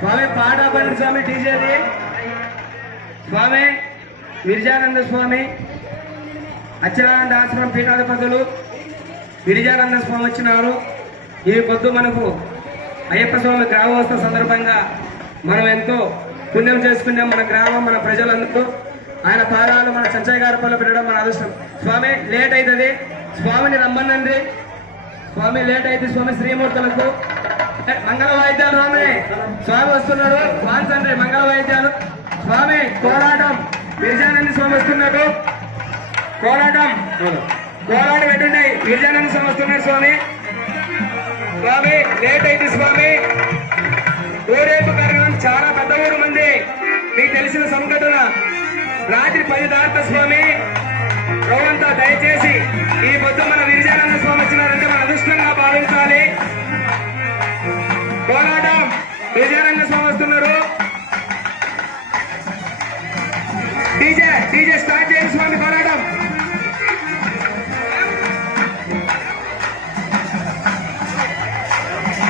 స్వామి పాట పండి స్వామి టీజేది స్వామి విరజానంద స్వామి అచ్యుతానంద ఆశ్రమం పీఠాధిపతులు విరజానంద స్వామి వచ్చినారు. ఈ పొద్దు మనకు అయ్యప్ప స్వామి గ్రామోత్సవ సందర్భంగా మనం ఎంతో పుణ్యం చేసుకున్నాం. మన గ్రామం మన ప్రజలందరూ ఆయన పాదాలు మన సంచయ్ గారి పనులు పెట్టడం మన అదృష్టం. స్వామి లేట్ అవుతుంది, స్వామిని రమ్మనండి. స్వామి లేట్ అయితే స్వామి శ్రీమూర్తులకు మంగళ వాయిద్యాలు రామని స్వామి వస్తున్నాడు. వాన్సండి మంగళ వాయిద్యాలు. స్వామి కోలాటం విరజానంద స్వామి వస్తున్నాడు. కోలాటం పెట్టుండే విరజానంద స్వామి వస్తున్నాడు. స్వామి స్వామి లేట్ అయితే స్వామి ఊరేపు కార్యక్రమం చాలా పెద్ద ఊరు మంది. మీకు తెలిసిన సంఘటన రాత్రి 10 దాకా స్వామి రవంతా దయచేసి ఈ పొద్దు మన విరజానంద స్వామి వచ్చినారంటే మన అదృష్టంగా భావించాలి. కోలాటం విరజానంద స్వామి వస్తున్నారు. డీజే స్టార్ట్ చేయండి స్వామి కోలాటం.